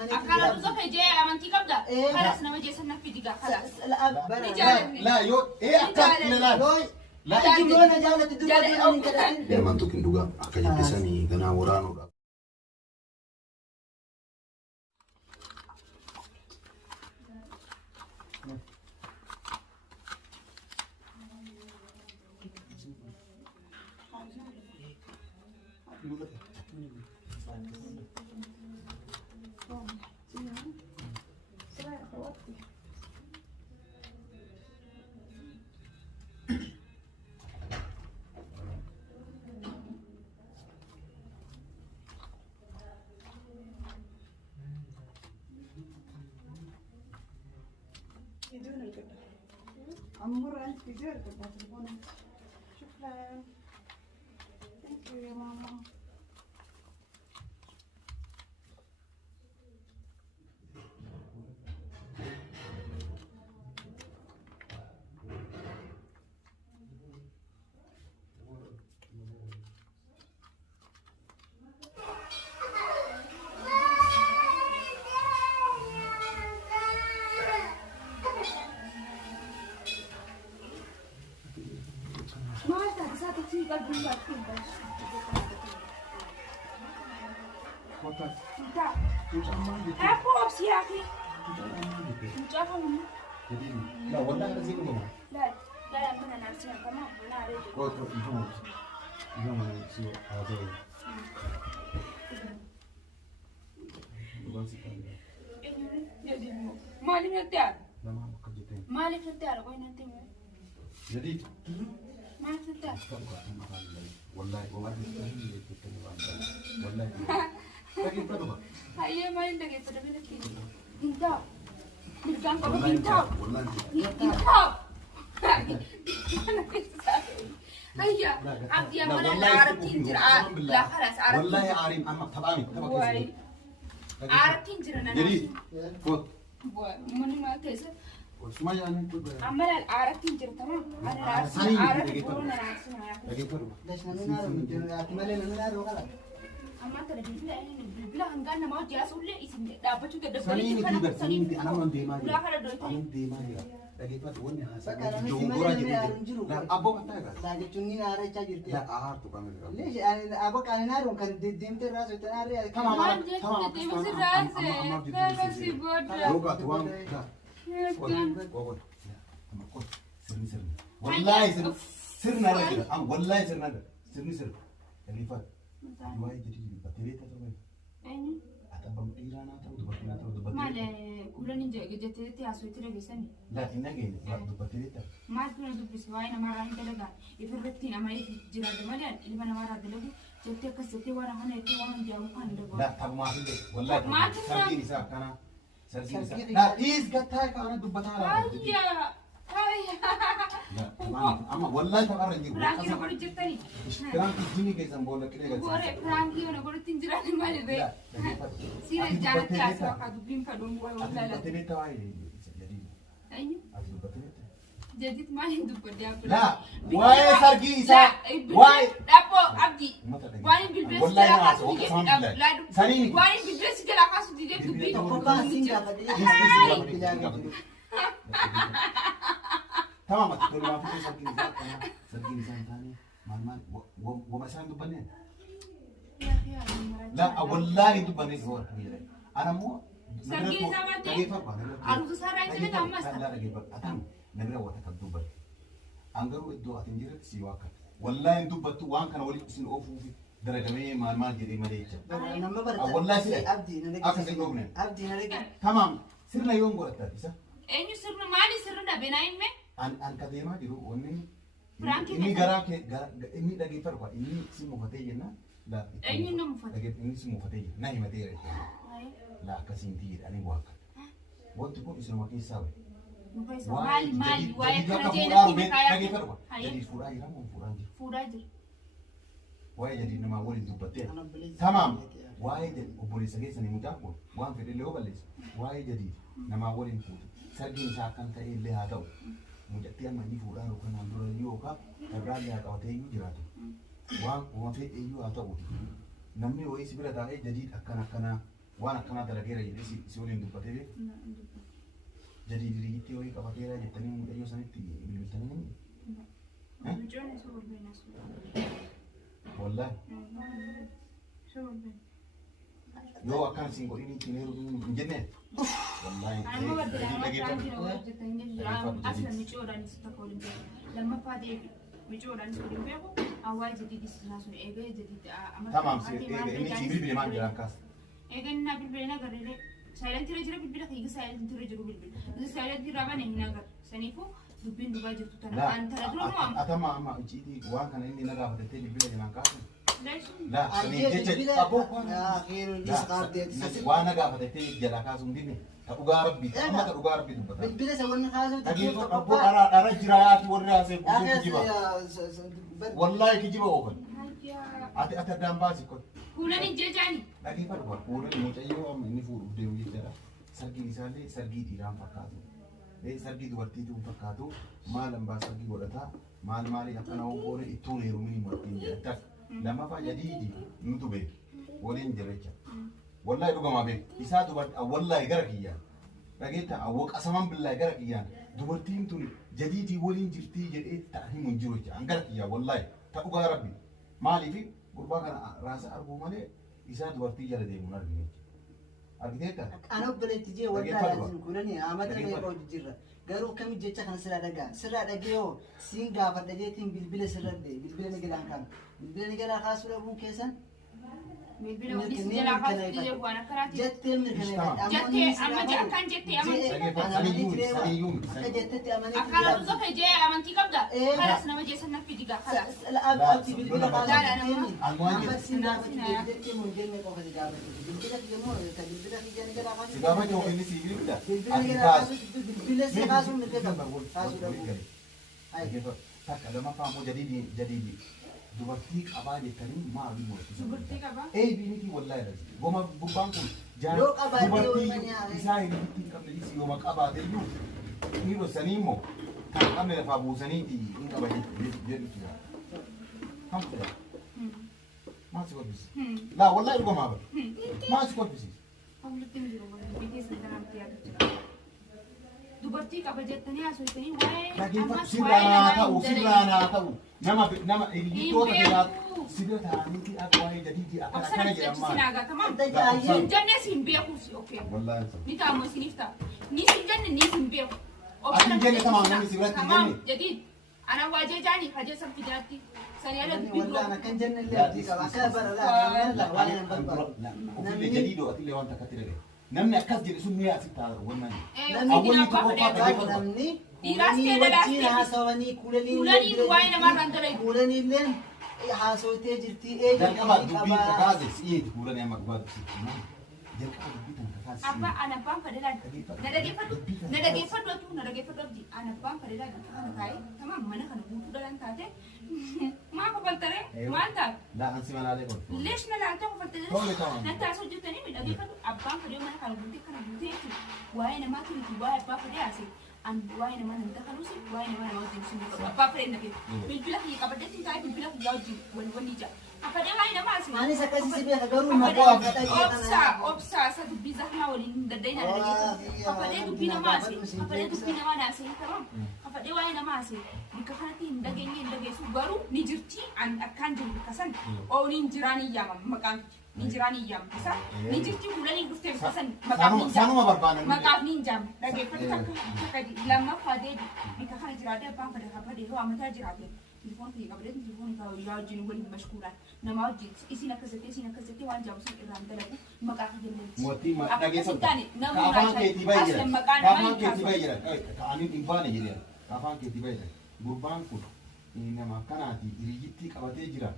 أكلم الزوج جاي أمانتي كبدا خلاص نما جاي سنة في دقيقة خلاص لا يو إيه أكل لا لا تجيبون جالة يا من تكين دوغا أكيد بسني كنا ورانو أمور أنت كثير كنت تبغون شكرا ثانك يو يا ماما ما أعرف ساعات تيجي قلبي ما تكون بس انت أبو أبس يا أخي انت أفهم لا والله أنا زي ما لا لا أنا ناسيها تمام أنا أريد قلت اليوم أنا سوى هذا مالك نتاع لا ما بقدرتين مالك نتاع وين أنت جديد مالك نتاع والله والله والله لكن تدوها هيا ما عندك يتدبر لك انت بالكان كم والله انت والله هيا عبد يا ملا عرفت تنجر لا خلاص عرفت والله عارم أما تبعني تبغى عرفت تنجر أنا جديد فوت من ما كيس وسمع يعني عمل عرفت تنجر تمام أنا عرفت أنا عرفت لكن تدوها ليش نمنار من أكمل نمنار وغلط أما ترى بلا هنقال ما جاء سؤال اسم دابتو كده سنين كده سنين أنا من ديما لا خلا دويت أنا من ديما لكن تدوها وني Bakka هذا namni جونغورا simalee namni جديد jiru. لا أبو متى Laa jechuun ni naara jechaa jirti. لا أعرف كمان Leesh abba qaani naaruun kan deemtee irraa socho'an naarree. تمام ما تمام جت تدي بس راسي لا بس يقول لوكا توان والله سرنا رجل أم والله سرنا رجل سرني سر اللي فات وايد جديد بطريقة تسوي أين أتبع إيران أتبع دبتنا أتبع ما دبتنا له كلنا نجى جت تدي أسوي ترى جسمي لا إنك إيه دبتنا ما تكون دبس واينا ما راح نتلقى يفرقتين أما يجرى دمالين اللي ما نمر هذا لقو جت كسرتي وانا هنا يتي وانا جاوا كان لقو لا تبع ما في والله ما تفهم. سرقي نساء كنا سرقي نساء لا إيش قتها كأنا دبتنا هيا هيا لا تمام أما والله تبع رجل فرانكي نقول جتني كلام تجيني كيسان بقول لك كده بوري فرانكي ونقول تنجراني ما لدي لا سيرة جانت كلاس وقعدوا بين كلهم ولا لا دبتنا تواي جديد أيوه دبتنا جديد ما عنده بدي لا واي سرقي إسا واي دابو عبدي وين بالبس والله كلا ما خاص أسوق تجيب سامي بالله لا سنيني وين بالبس كلا خاص تجيب تبين Tokkoffaa siin gaafatee. تمام تقول ما في سرقي إسا سرقي إسا ثاني ما وما سان دبنا لا والله دبنا هو أنا مو سرقي إسا ما تي أروح سارة إنت من أمس لا لا جيب أتم نبرة وتكذب دبنا أنقروا الدو أتنجرت سيواك والله إن دبتوا وان كان ولي سين أوفو في درجة ما جري ما ليش Nama barata. والله سيد Abdii na dhaggeessa. أكثر يومين Abdii na dhaggeessa. تمام سرنا يوم قلت تيسا أينو سرنا مالي سرنا بيناين مه أن كديما جرو وني Frankie إني ne- غراك إني دقي فرقة إني سمو فتيجنا لا أينو نمو فتي دقي إني سمو فتيجنا نهي متيرة لا كسين تير أنا واقع وانت كون إسلام كيس سوي مالي واي كنا دقي جينا في دقي مكايا فرقة هاي jadi fura ira mau fura anjir فوراجر wae jadi nama wali dubbate Ana bilisa. tamam wae jadi obbolesa keessa ni mucaa kun waan fedhe illee oballeessa wae jadi nama waliin fuutu sargiin isaa kan ta'e illee haa ta'u mucattii amma inni fuudhaan yookaan dura yookaan irraa yaa qabatee iyyuu jiraatu waan fedhe iyyuu haa ta'u namni wayii si bira taa'ee jadi akkana waan akkanaa dalageera jedhee si waliin dubbatee beeku. Jadi diriitti wayii qabateera jettanii mucayyoo sanitti bilbiltanii namni. Wallahi. Yoo akkana siin godhini ittiin heeruu hin jenne. Wallahi. Tamam si inni si bilbile maan jira akkas. Eegan na bilbile na garee silent jira bilbila kiyya silent jiru bilbila. Silent jira bane hin agar. Sanifu dubbiin dubaa jirtu tana. Antara duro no. Atama amma icciiti waan kana inni na gaafatee bilbila jiran kaasu. لا وانا قاعد جلا كاسو ديني ابو ربي اما ابو ربي بالبلس وانا خازو تجيب ابو ارى جرايات والراسي والله كجيبه اوبن اتى دام باسي كو كولني جيجاني لكن فرق كولني متيو ام اني فور ديو يترا سرغي سالي سرغي ديرام فكاتو اي سرغي دوبرتي تو فكاتو مالم با سرغي ودتا مال مالي اكنا وور اتوني رومي مرتين جتا لما فجديدي نتوبه ولين جريتش والله دوغما بي إسا دوبرت والله غرقيا رجيتا أو قسمان بالله غرقيا دوبرتين توني جديدي ولين جرتي جريت تأهيم جروتش عن غرقيا والله تأوغا ربي مالي في قربا كان راس أربو مالي إسا دوبرتي جردي مناربيني أرجيتا أنا بليت جي والله لازم كونني أمتى ما يقعد جرا قالوا كم جيتش خن سلا دقيقة سين قافر دقيقتين بالبلة سلا دي بالبلة نقدر كم بالبلة نقدر خاص ولا مو كيسن بالبلة ودي سجلا خاص اللي هو أنا كراتي جت من كنا جت أما جا كان جت أما أكان رزق جاء أمانتي كبدا خلاص نما جي سنة في دقة خلاص لا أبتي بالبلة خاص لا أنا أما سين جت من جنة أو كذا جاب بالبلة جمور بالبلة في جنة كذا خاص سيدنا جو إني سيجري بدا بالبلة خاص بالبلة سي خاص من كذا خاص ولا مو هاي tak lama kamu jadi dubartii qabaa jettanii maali mootii dubartii qabaa binti wallahi lazi goma bubbanku jaan yoo qabaatee dubartii isaa hin qabne isi yoo qabaate iyyuu ni rosanii immoo kan qabne lafaa buusaniiti hin qabani jedhu jira kam fedha maal si qophisi laa wallahi dhugamaa bara maal si qophisi amlutti hin jiru bitii sanganamti yaadu jira dubartii qaba jettanii haasofitanii waa'ee sirraanaa ta'u nama hiriyyoota keessaat sirra ta'aniiti akka waa'ee jadiitii akkana kana jedhamaa hin jenne si hin beeku ni taa'amu isiniif ta'a ni si hin jenne ni hin beeku ati hin jenne tamaa namni sirratti hin jenne jadiid ana waajee jaanii hajee san fidaatti sani ala والله أنا كان جنة اللي أبديك أبغى برا لا ولا نبغى وفي جديد وقت اللي وانت كتير namni akkas jedhe sun mi'a asitti haa wannan awwalni tokko namni dhiiraastee wajjin haasawanii kulanii waa'ee namarraan dalay kulanilleen haasawtee jirti jalqaba dubbii kakaase si'eeti kulanii amma dhugaatu jalqaba dubbii tan kakaase abba ana abbaan fadhiidhaan na dhageeffadhu abdii ana abbaan fadhiidhaan kana taa'ee tamam mana kana guutuudhaan taate maa kofaltaree maal taate la'ansi malaalee godhu leesh na laaltee kofaltaree na taasoo hojjetanii midhageeffadhu abbaan fadhii mana kana guutee waa'ee namaatiin miti waa'ee abbaa fadhii haasee an waa'ee namaa nan dakaluusi waa'ee namaa wajjin sun qabu abbaa fadhii na beeku bilbila kiyya qabaddeetti taa'ee bilbila kiyyaa wajjin wal ija afadhee waa'ee namaa haasee anis akkasii si beeka garuu maqaa obsaa isa dubbii zahmaa waliin daddayna dhageeffadhu afadhee dubbii namaa haasee afadhee dubbii namaa haasee tamam afadhee waa'ee namaa haasee bika kanatti hin dhageenye hin dhageessu garuu ni jirti akkaan jiru bikasan ooniin jiraan iyyaama maqaan ni jiraan iyyaama bika ni jirti hulanii dhuftee bikasan maqaaf ni injaama dhageeffadhu takka lammaffaa deebi bika kana jiraatee abbaan fadhee yoo amataa jiraatee telefoon kiyya qabdee telefoon yaa wajjin waliin mashkuulaan namaa wajjin isiin akkasitti waan jaabu sun irraan dalagu maqaa fayyadameeti. Mootii dhageeffadhu kaafaan keetii baay'ee jira ka'anii hin baane jedhee kaafaan keetii baay'ee jira gurbaan kun nama akkanaati hiriyyittii qabatee jira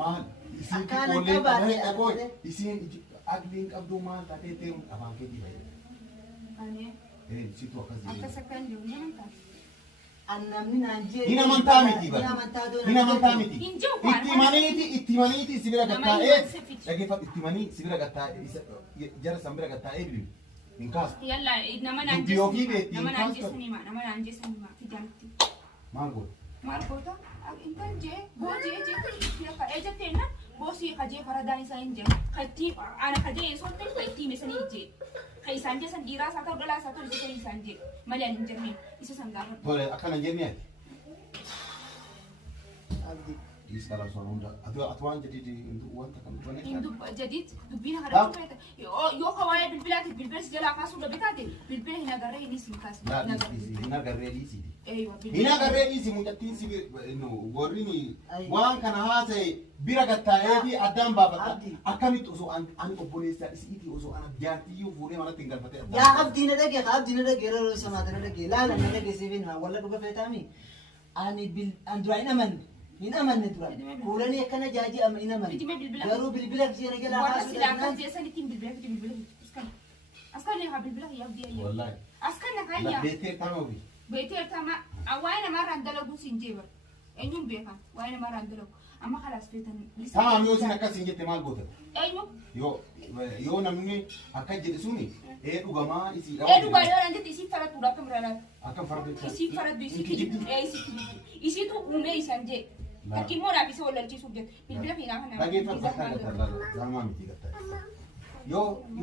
maal isiin qollee qabee isiin agliin qabdu maal taatee deemu kaafaan keetii baay'ee jira. Situ akkas jedhee. Akkas akkan jiru ni amantaa. Annamni naan jee. Ni amantaa miti bara. Ni amantaa miti. Itti maniiti sibira gattaa'ee dhageeffadhu itti manii sibira gattaa'ee jara sanbira gattaa'ee bilu. Inkaas. Yalla nama naan jeesanii fidaanitti. Maal goota? Maal goota? Intan jee boo jee ejjatteenna بوسي خجي فرداني سانجي خجي أنا خجي صوتي خجي مسني جي خي سانجي سنديرا ساتو دلا ساتو جي سانجي مليان إنجرمي إيش سانجارو Boleh akan anjirnya. Abdi. Di sekarang soalnya udah. Atuan jadi untuk uang takkan tuan إندو جديد دبينا هذا يو خوايا بالبلاد بالبلاد جلا كاسو دبيتاتي بالبلاد هنا غري نيسي كاس Nah, di sini gareli sih. أيوة Hina gareli sih mujati sih no gorini. Wan kana hase bira gatta edi adam baba. Akan itu so an oponista isi itu so anak jati yu fure mana tinggal pate. يا عبدي ندق يا عبدي ندق يا رجل سمعت ندق لا لا ندق سيفينها ولا بقى فيتامي أنا بالأندرويد أمن من أمن ندرا كورني كنا جاجي أم إن أمن يارو بالبلاد زي رجال والله سلاكان زي سنة تيم بالبلاد أسكن لها بالبلاد يا ودي أيه Wallahi. أسكن Lah نكايا bete tahu bi. بيتي تما أوين ما رندلو بوسين جيبر أيوم بيها وين ما رندلو أما خلاص بيتن Sama mi osin akasin jete mal gote. أيوم Yo namni akan jadi suni. Duga ma isi. إيه دوباره أنا جت إسي فرد ولا كم رنا Akan fardu. إسي فرد بيسي كي إسي كي إسي تو أمي إسانجي تكي مورا بيسي ولا الجي سوجت بالبلاد هنا هنا Lagi fardu kata sama miti kata. Yo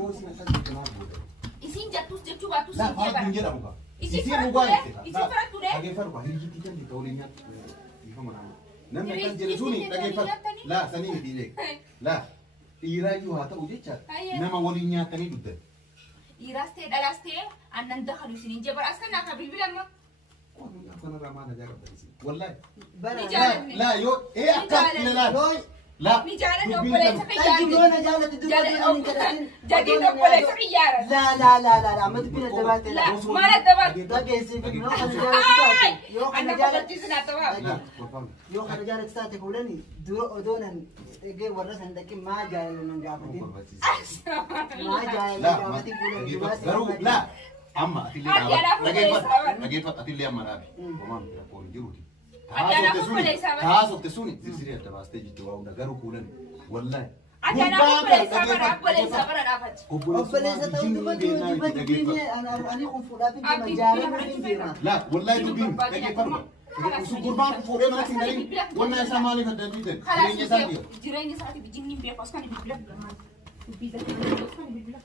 osin akasin jete mal gote. إسي جاتوس جتشو باتوس Lah إنجي fardu برا injera buka. إسي Isi فرد buka توله ite. إسي فرد توله Lagi fardu hari kita kan di taulinya. Ifa mana. Namni Jadi, kan jadi suni isi lagi jadi fardu. nyata nih. Lah sani miti dek. Lah ira yu hata ujecha. Ayah. Nama walinya tani dudde. إيراستي دلاستي أن ندخل سنين جبر أسكن ناكا بالبلاد ما Kana ramana jaga dari sini. Wallahi. Nijalan. La yo akan ila la. La. نجالا لو Dubin بلا kan. تجي لون جالة جديد لو بلا سخيارة لا لا لا لا لا ما تبين الدبات لا ما ندبر دقي سيفين يو خنا هاي جالة أنا جالة بقول جزنا تمام La, kurang. يو خنا جالة تاتي كولني دونا إيه ورث عندك ما جاي من جابتين ما جاي من La, جابتين كولني baru la. Amma atille Ati ana fu boleh lagi fat atille amma rabi. Omam ya ko jiruti. Ati ana fu boleh sabar. Taas of tesuni. Sisiri ada bas teji to wa garu kulan. Wallahi. أنا بقول صبر أنا أفت أبليس تقول دبا دبيني أنا أكون فلافين كمان جاري من فينا La, wallahi dubin. Lagi farba. Usu kurban fure mana tinggalin. Wannan ya sama ne fa dabiden. خلاص Ini ya sabi. جيراني ساعتي بيجيني بيقص كان بالبلاد البيزا كان بالبلاد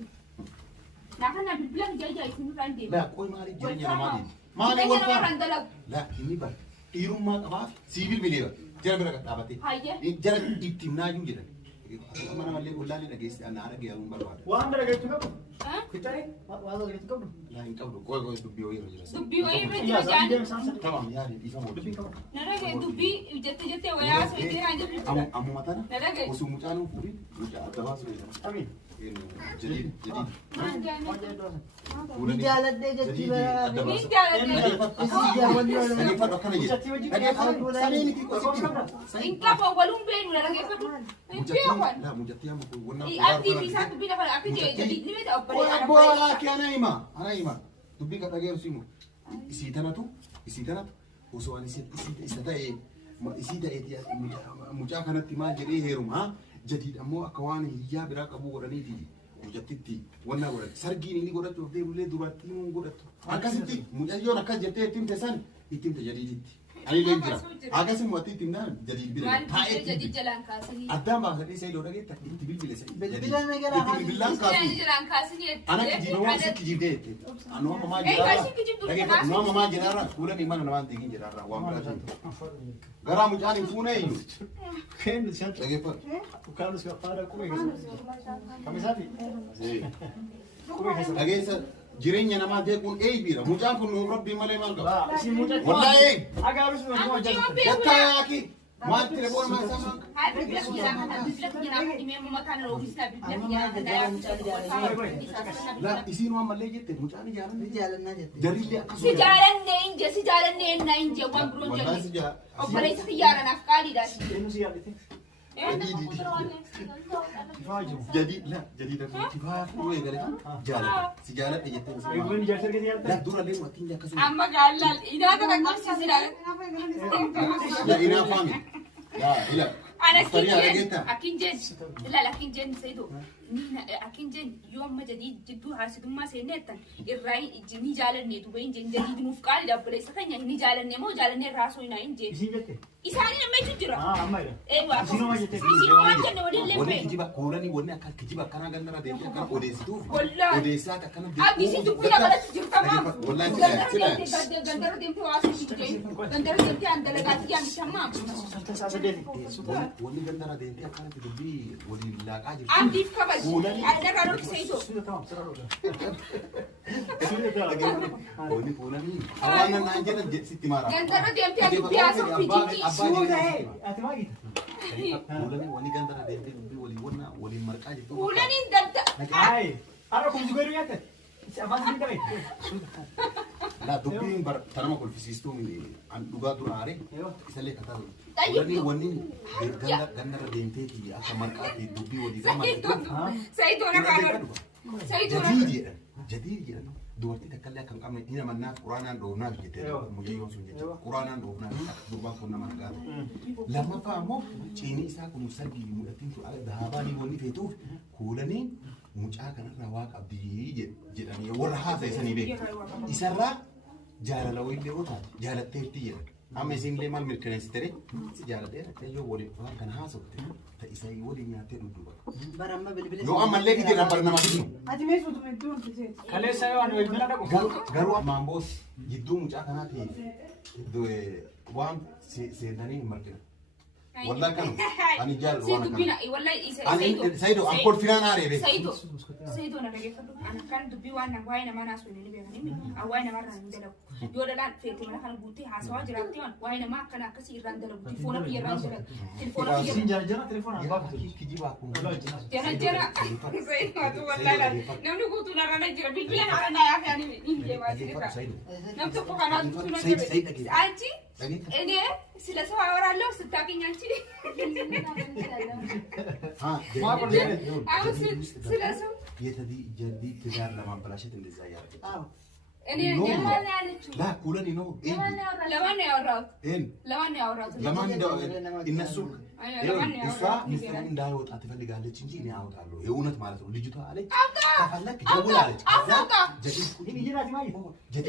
نحن بالبلاد جاي سنو عندي La, koi mari jirenya namadi. Mali wal ما far. عندنا La, ini bar. Irumma qaba civil miliya. Jara bira katabati. هاي Jara ittimna jun jira. Mana malle ullali nagesti ana arage yarun barwada. وأنا رجعت قبل ها كنت عليه وهذا رجعت قبل La in qabdu koi dubbi wayro jira. دبي وين بدي يا رجعني زلمة Tamam yani ifamo. نرجع دبي جت ويا سويتي عندي بالبلاد Amu matana. نرجع Usu mutanu furi. Uja adabasu ila. أمين Jadid. ما جاني رجالة دجت Jadid كذا adabasu. مين قال Lagi fat kana je. Sani ni ko sipi. إن كان أولهم بين ولا رجع فدون بيوان La mujatti amu ko wonna. أبدي في ساعة بينا فلا أكيد جديد نبي Boy أبدي boy ki anaima. Dubbi ka dhagee simu. Isiitanatu osoo ani isa ta'e isii ta'eeti mucaa kanatti maal jedhee heeruma jadiid ammoo akka waan hiyyaa biraa qabu godhaniiti mujattitti wannaa godhate sargiin inni godhachuuf deemullee duratti himuun godhattu akkasitti mucayyoon akkas jettee ittimte san ittimte jadiiditti ani leen jira akkasuma atti ittimnaan jadiid bira taa'ee جديد جلان كاسني addaan baasadhee isa idoo dhageetta itti bilbile isa Bilbilaan nagaa itti bilbilaan kaasu جلان كاسني ana kijibawwan si kijibdeette anu amma maal jedhaarra nu amma maal jedhaarra fuula ni mana namaan teegin jedhaarra waan biraatiin garaa mucaan hin fuune iyyu كين شنطة dhageeffatu وكانوا سيقارا كوي كمساتي dhageessa jireenya namaa deequun eeybiira mucaan kun nuuf rabbii malee maal qaba لا سي موجود wallahi أقارب اسمه jattaa yaaki maal telefoon maa isaa maa هاي بالبلاد جلان إمام مكان روبيسنا بالبلاد la isiin waan mallee jette mucaan ijaaran رجالة نجت jarillee akkasuma سجالن إنجا وان برون wallahi جديد si jaa أو بليس خيارا نفكاري داسي jadi la jadi dah tiba kue gale jalan si jalan aja tu يقولون جالس كذي dah dura le matin dia kasih أما قال لا إذا هذا كم سيسيرا la ina fami la ila أنا طريقة لقيتها. أكين جن لا لكن جن سيدو أكين جن يوم ما جديد جدو حاسد ما سينتن الرأي جني جالن نيتو بين جن جديد مفكار ده بليس خنيا ني جالن نمو جالن راسو ينا إنجي يسين جالس Isaanii nama jechuun jira. Amma ila. Eewa. Isinuma jettee. Isinuma waan jenne waliin Wani leemee. kijiba kuulanii wanni akka kijiba akkanaa gandara deemtee akkana odeessituu Wallaahi. odeessaa akkana Abdii dubbina balatti jirtamaa. Wallaahi Gandara deemtee waa sitti gandara deemtee aan dalagaatti jaannishammaa. Sasa deemi. wanni gandara deemtee akkanatti dubbii waliin laaqaa jirtu. Abdiif kabaji. Nagaa rookisee Sudah tamam, sudah udah. Wanni kuulanii hawaasa naan jedhan sitti maara. gandara deemtee dubbii haasa'u fiijiiti. Sudah, ati maal gita? Kuulanii wanni gandara deemtee dubbii waliin marqaa jirtu. Kuulaniin dalda. Hai, ada aku juga lihat. Apa sih kami? La dubbiin bar tanama kolfisiistuu an dhugaa dura aare isallee kataa Tayyib. wanni gandara deemteeti akka marqaatti dubbii walii Sayitoona kaadar. Sayitoona. Jadii jedhan dubartii takkallee akka hin qabne inni amannaa quraanaan dhoofnaaf jettee mucayyoo sun jechuudha. Quraanaan dhoofnaaf durbaan kun nama argaate. Lammaffaa immoo ciinii isaa kun sargii mudhatiin dahabaa ni wanni feetuuf kuulanii mucaa kanarraa waa qabdii jedhanii warra haasa'isanii beeku. Isarraa jaalala wayillee yoo taate jaalatteetti jedhan. Amma isinillee maal mirkaneessitere si jaaladhee yoo waliin waan kana haasofte ta'isa waliin nyaattee dhudhuuba. Baramma bilbila. Yoo ammallee gidira bar nama gidu. Ati mee suutu medduu hojjete. Kaleessa yoo ani wajjin dhaqu. Garuu ammaan boos jidduu mucaa kanaati waan seentanii hin margina. Wallahi kan ani jaallu waan dubbina wallahi isa Sayido an kolfinaan aaree beeku. Sayido na dhaggeeffadhu ana kan dubbii waan waa'ee namaa naasuu ni beekanii waa'ee namaa irraa hin dalagu yoo dalaan feete mana kana guuttee haasawaa jiraatti waan waa'ee namaa akkana akkasii irraa hin dalagu telefoona biyya irraa hin dalagu telefoona biyya Sin jara telefon apa tu? Kijibaa kun. jara Sayido wallahi namni guutuu narra na jira bilbila narra na yaafe ani ni deemaa jira nam tokko kanaa guutuu na jira anchi እኔ ስለ ሰው አወራለሁ ስታገኝ አንቺ አሁን ስለ ሰው የተዲ ጀዲ ትዳር ለማበላሸት እንደዛ ያደርጋል። እኔ ለማን ያለችው ላ ኩለኒ ነው ለማን ያወራው ኤን ለማን ያወራው ለማን እነሱ እሷ ሚስጥሩ እንዳይወጣ ትፈልጋለች እንጂ እኔ አወጣለሁ የእውነት ማለት ነው። ልጅቷ አለች ከፈለክ ደውል አለች። ጀዲ Ini jirat mai. ጀዲ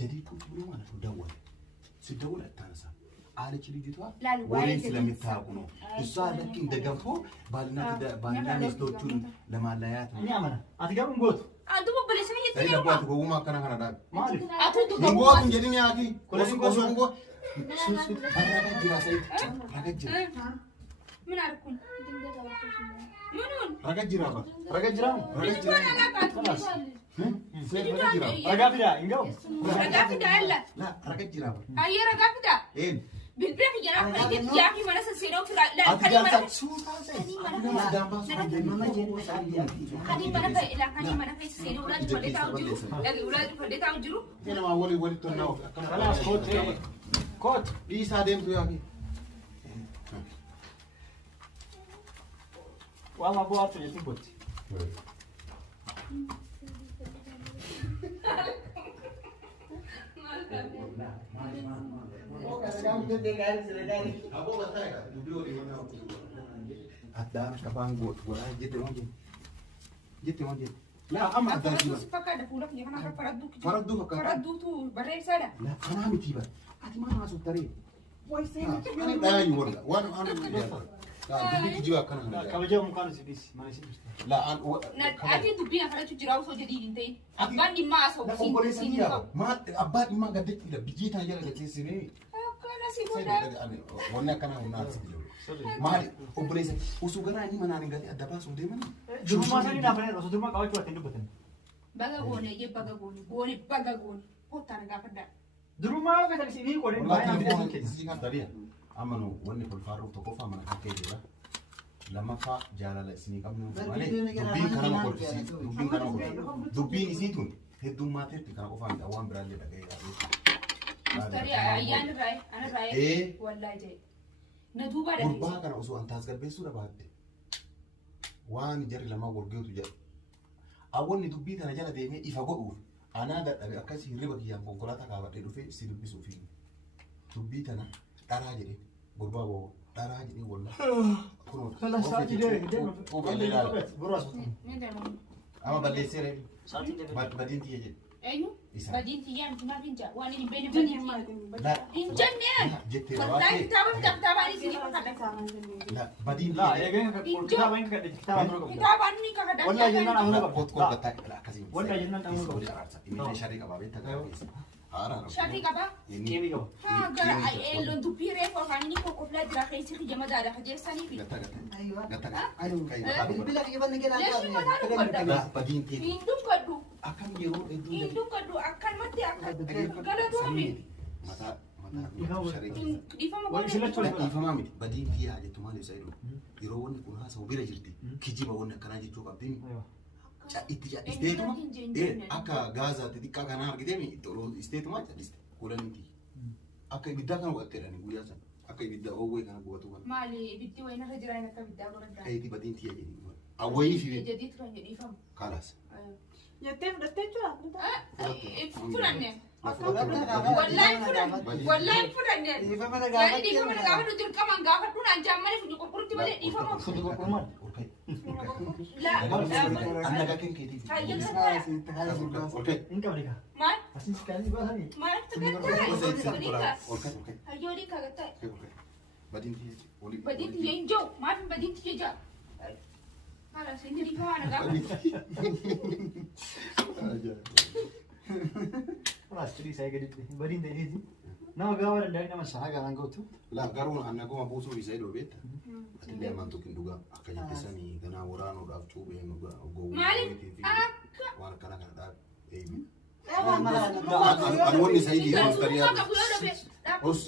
Jadi ቁጭ ብሎ ማለት ነው ደወለ። ሲደውል አታነሳም አለች ልጅቷ። ላል ወሬን ስለምታውቁ ነው። እሷ ልክ እንደገንፎ ባልና ሚስቶቹን ለማለያየት ነው። Ini amanah. Ati gabung got. አንዱ በለሰ ምን አይ ይተኛው ለባት ጎጉማ ከና ከና ዳ Mali. አቱ ዱ ጎጉማ እንጀዲኒ ያኪ ኮለሲ ጎሱ ጎጉ አራጋጅራ ሰይት አራጋጅራ ምን አልኩኝ ምኑን አራጋጅራ ባ Raga አራጋጅራ Kelas. አራጋጅራ Raga pida, ingau. ረጋፊዳ አለ ላ አራጋጅራ አየ ረጋፊዳ ኤን bilbila kiyana fayyaati yaafi mana sasseeroo fira la አቲ kani ጃልታ mana ሱታ ሰይ አዲና ዳምባ kani mana fay la kani mana fay sasseeroo ulaati fadheetaa jiru dhagi ulaati fadheetaa jiru nama wali wali tonna Kelas kot. Kot. isa demtu yaaki Wama buat tu jadi bot. Adaan kabaan goot godhaa jette waan jette laa amma addaan faraduu jiba si fakkaata fuula kiyya kana faraduu kiyya faradduu fakkaata faradduutu barreessaadha laa kanaa miti ba ati maal haasofta ree waysee ani dhaayu warra waan aan dubbii kijiba akkana Kabaja muka lu sidis. Mana sidis. laa aan ati dubbiin afalachuu jira osoo jedhii hin ta'in abbaan dhimmaa haasa'u na obboleessa ni yaaba maal abbaa dhimmaa gaddeettidha biyyee tana jala gateessinee akkana si godha wanni akkana humnaa si maali obboleessa osoo garaa inni manaan hin galee adda baasuun deemanii Dulu masa ni dah pernah. Rasul tu mak kawat tu atin dubbatan. baga goone je baga goone baga goone kottaan gaafadhaa Dulu mak kata sini kau ni. Bayar Wallahi kita foon sikit. isii kan tadiya amanu wanni kolfaaruuf tokkoffaa mana kakkee jira lammaffaa jaalala isinii qabnu malee dubbiin kanama kolfisiisu dubbiin kanama kolfisiisu dubbiin isii tun heddummaatteetti kana qofaa miti waan biraallee dhaga'ee Mustari ayyan rai, ana rai. Wallahi jai. Na duba da gurbaa kana osoo an tasgabbeessuu dhabaatte waan jarri lamaa walgeetu jedha awwanni dubbii tana jala deemee ifa godhuuf anaa dadhabe akkasii hirriba kiyyaan konkolaataa kaafadhee dhufee si dubbisuuf dubbii tana dharaa jedhee gurbaa boo dharaa jedhee wallaa Kelas saat dia. Balleesseera. Beras. Ama balleesseera. Saat dia. Badiin tiyya jedhe. Eenyu? Isa. Badiin tiyyaan maaf hin jaa? Waan hin beekne badiin tiyyaa. Hin jennee. jettee Wallahi raawwattee. kitaabaan isin fakkaata. Badiin لا يا جماعة كتاب عندك كتاب عندك Kitaabaan ni kakadha. والله جنان أمنا Kot لا kolbataa akkasiin. والله جنان أمنا Wali araarsa. Inni sharii qabaa beektaa gaafa haara. Shatii qabaa? كيف يقول Haa gara eeloon dubbii reefu afaan inni qoqqoflaa jira keessi kiyya madaadha kajeessanii fi. Gatta gatta. Aywa. Gatta gatta. Bilbila kiyya banna gara Leessi mataa dubbadha. Badiin ta'e. Hin dubbadhu. Akkam yeroo hedduu Hin dubbadhu akkanumatti akka galatoome. mataa sharii. Dhiifama Sila godhe. tole. Dhiifamaa miti. Badiin xiyyaa jettu maal ibsa jedhu. Yeroo wanni kun haasa'u bira jirti. Kijiba wanni akkanaa jechuu qabdiin. Itti cadhisteetuma akka gaazaatti xiqqaa kana argiteemi itti ol isteetuma cadhiste kuulaniiti. Akka ibiddaa kana godhatteedhaan guyyaa sana. Akka ibiddaa oowwee kana gubatu kana. Maali ibiddi wayinarra jiraan akka ibiddaa godhadhaa. Kayitii badiin xiyyaa jedhu. Awwayii fi Jedhii turan jedhiifamu. kaalaas. Jettee fudhattee jira? Fudhanne. Wallahi Wallahi fudhanne. Wallahi fudhanne. Dhiifama na Yaani dhiifama gaafadhu. na gaafa nuti dirqamaan gaafadhu naan jaammanii fi qulqulluutti malee dhiifama. Olkay. Laa. Annagaa kan keetii. Kaayyan sataa. Olkay. إنك أمريكا Maal? أسيس كذي بقى هني Maal Olkay. tagattaa? Olkay. Olkay. Hayyoolii kagattaa. Olkay. Badiin xiyyaa. Olii. Badiin tiyya hin jiru. Maaf hin badiin tiyya jaa? Haala isin dhiifamaa na gaafadhu. خلاص تري ساي قديد بدين دهيزي نما قاول اللي أنا مسحها قال قوتو La garuu annaguma buusuu isaa iddoo beekta. Atillee amantuu kin dhugaa akka jettisanii ganaa waraanuudhaaf cuubee Maaliif akka waan akkana kana dhaab eebi. Maaliif? Amoonni Saidii Amustarii Akka bulaa dhabee. Os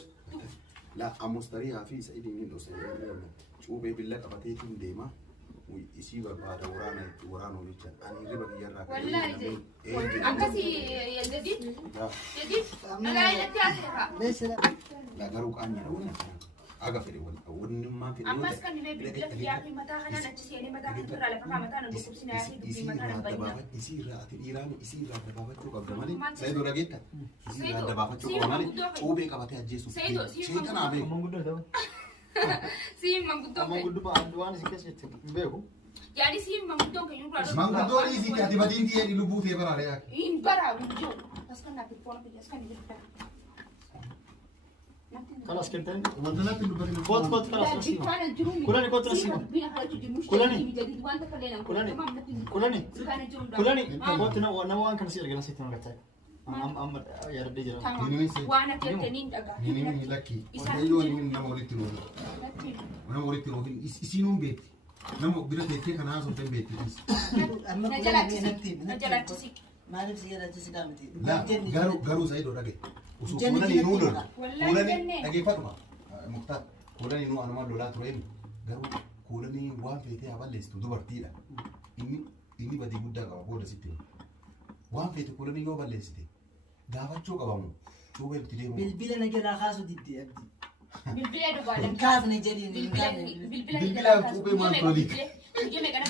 la Amustarii fi Saidii ni dhosanii cuubee billa qabateetiin deema. Isii barbaada waraanuu jecha ani riba biyyarraa Wallahi akkasii jedhiif jedhiif nagaa irratti haaseera. La garuu qaamni dhabuun aga fedhe wanni maan fedhe. Ammas kan dhibee bilbila xiyyaa fi mataa kanaan achi seenee mataa kan irraa lafa kaamataa na dhukkubsina yaa fi dubbii mataa nan bayyana. Isii irraa ati dhiiraan isii irraa adda baafachuu qabda malee Saidoo dhageetta. Isii irraa adda baafachuu qabda malee cuubee qabatee ajjeesuuf. Sheekanaa beeku. أمم قدر ده Siin manguddoo أمم قدر بقى عندوان سكيس بيهو yaani siin manguddoo kan yuuraa Manguddoon isii ati badiin tiyee lubbuu tiyee baraaree yaa. hin baraaru jiru. As kan naaf foon fi as kan jirta. خلاص كنت Wanta natti dubbatin. كوت كوت خلاص نسيبه كلاني كوت نسيبه كلاني كلاني كلاني كوت نوان كان سيرجع نسيت أنا قلت أم يا ربي جرا waan akka erganiin dhagaa. Ni lakki. Waaqayyo ni nama walitti nuuf. Nama walitti nuuf isiinuun beekti. Nama bira teessee kana haasoftan beekti. Na jalaachisi. Na jalaachisi. Maaliif si jalaachisi daamti? Garuu Saidoo dhage. Osoo Jenni kuulanii nuu jenni lola. Wallahi Kuulanii jennee. dhageeffadhuma. Muktaar kuulanii nuu anumaan lolaa tureemi. Garuu kuulanii waan feetee haa balleessitu dubartiidha. Inni badii guddaa qaba booda sitti. Waan feete kuulanii yoo balleessite gaafachuu qabamu. Cuubee itti deemu. Bilbila na jalaa kaasu diddi abdi. Bilbila dhugaadha. Hin kaafne jedhiin hin kaafne. Bilbila cuubee maal tolii?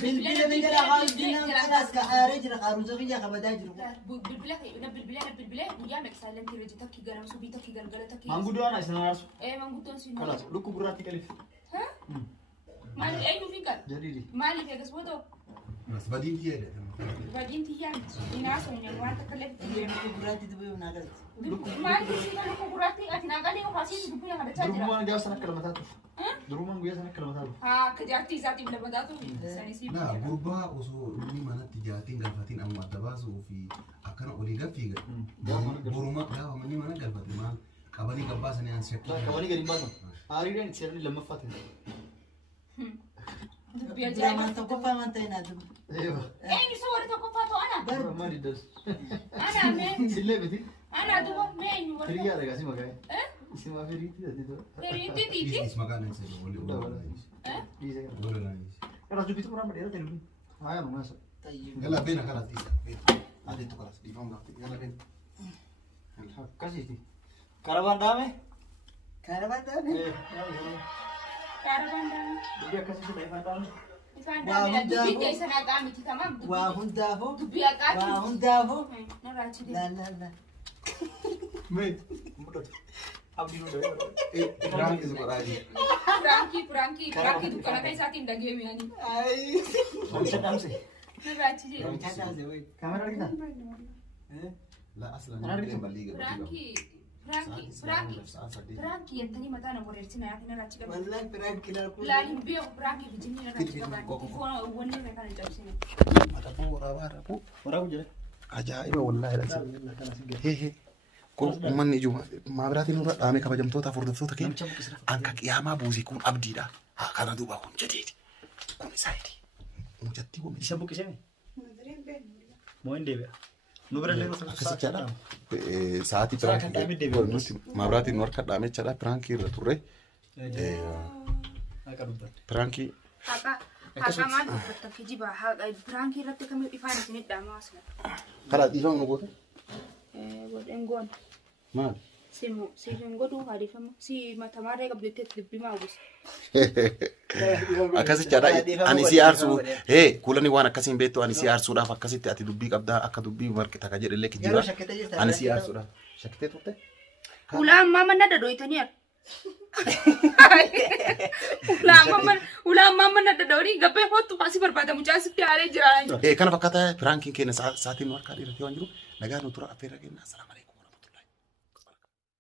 Bilbila na jalaa kaasu dinnaan kanaas ka aaree jira qaaruusa biyya qabataa jiru. Bilbila guyyaa meeqsaaleen tiree takki garam subii takki galgala takki. ما قدر أنا إسنا نارس Manguddoon siin. خلاص لوكو براتي كلف Maaliif eenyu fi gal? جديدي Maaliif eegas boodoo? Badiin tiyee Badiin tiyyaan inaasomne waan takka leetti jira. Gurraatti dubee naa galatti. Maaliif siin kan akka guraatti ati naagalee ofaasiin dubbii nama dachaa jira. درومان جاو سنة كلمات درومان جاو سنة كلمات Haa akka jaartii isaatiif labataatu sanisii. Naa gurbaa osoo inni manatti jaatiin galfatiin amma adda baasuu fi akkana olii gaffii boruma gaafa manni mana galfate maal qabanii gabbaasanii aan shakkii. كواني قريب باسم عارفين تسيرني لما فاتن Dubbii Bira ajaa'ibaa. man tokkoffaa man ta'e naa dubu. ايوه Eenyu isa warri tokkoffaa ta'u ana? ما يدرس Ana mee? سلة بتي Ana duba mee eenyu warri فريقة tokko? ده قاسم مكاي Eh? اسمها فريقة ده ده Hiriitti tiiti? Is maqaan isaa olii Eh? ليزا olii olii. كلا جبت مرة بديرة تلوين هاي أنا ناس Tayyib. Yalla beena kanas isa beena. Adeetu kanas dhiifamu gaafte yalla beena. كاسيتي كربان دامه Kaarabaa taane. إيه Kaarabaan daa'ima. بدي كاسيتي لا يفهم دامه Isaan Waa daa'imidha. hundaafuu- Dubbii keessan haqaa miti tamam. Waa hundaafuu. Dubbii haqaa Waa miti. hundaafuu. Narraa achi La la la. ميت مدت أبدي نو ده Biraan isa godhaa Firankii dukkana kan isaatiin dhageemi ani. Bisa damse Narraa achi jira. Kataase wayi. kamera kita Eh? لا اصلا انا بليغ Franki yantani mata na morertina ya tana ci gaba. Wallahi Franki na ku. Lalin biyo Franki bijini na ci gaba. Ko wani ne kana jabsine. Warabu jira. ajaa'iba wallaahi dha ko ummanni ijuma maabiraatiin irra dhaame kabajamtoota furdiftoota keenya akka qiyaamaa buusii kun abdiidha haa kana duuba kun jedheeti kun isaayiti mujatti kun Isa buqqisee moo hin deebi'a? Nu bira illee akkasichaadha sa'aatii pirankii nuti maabiraatiin nu harka dhaame jechaadha pirankii irra turre pirankii Haqa maal dubbata kijiba haqa pirankii irratti kamii ifaan isin dhaamaa asna. karaa dhiifama nu goote Godhen goon. maal Siifin godhuu haadhiifama. Si matamaarree qabdeetti dubbii maawus. akkasichaadha ani si aarsu kulani waan akkasiin beektu ani si aarsuudhaaf akkasitti ati dubbii qabdaa akka dubbii marqita ka jedhe illee kijiba ani si aarsuudhaaf shakkitee turte Ulaan mama nada doitanii ar. Ulaan mama nada dooni gabbee hoottu faasii barbaada mucaa sitti haalee jira. kana fakkaata piraankiin keenya sa'aatiin nu harkaa dhiirratti waan jiru nagaa nu tura affeerra kenna. Assalaamu alaikum.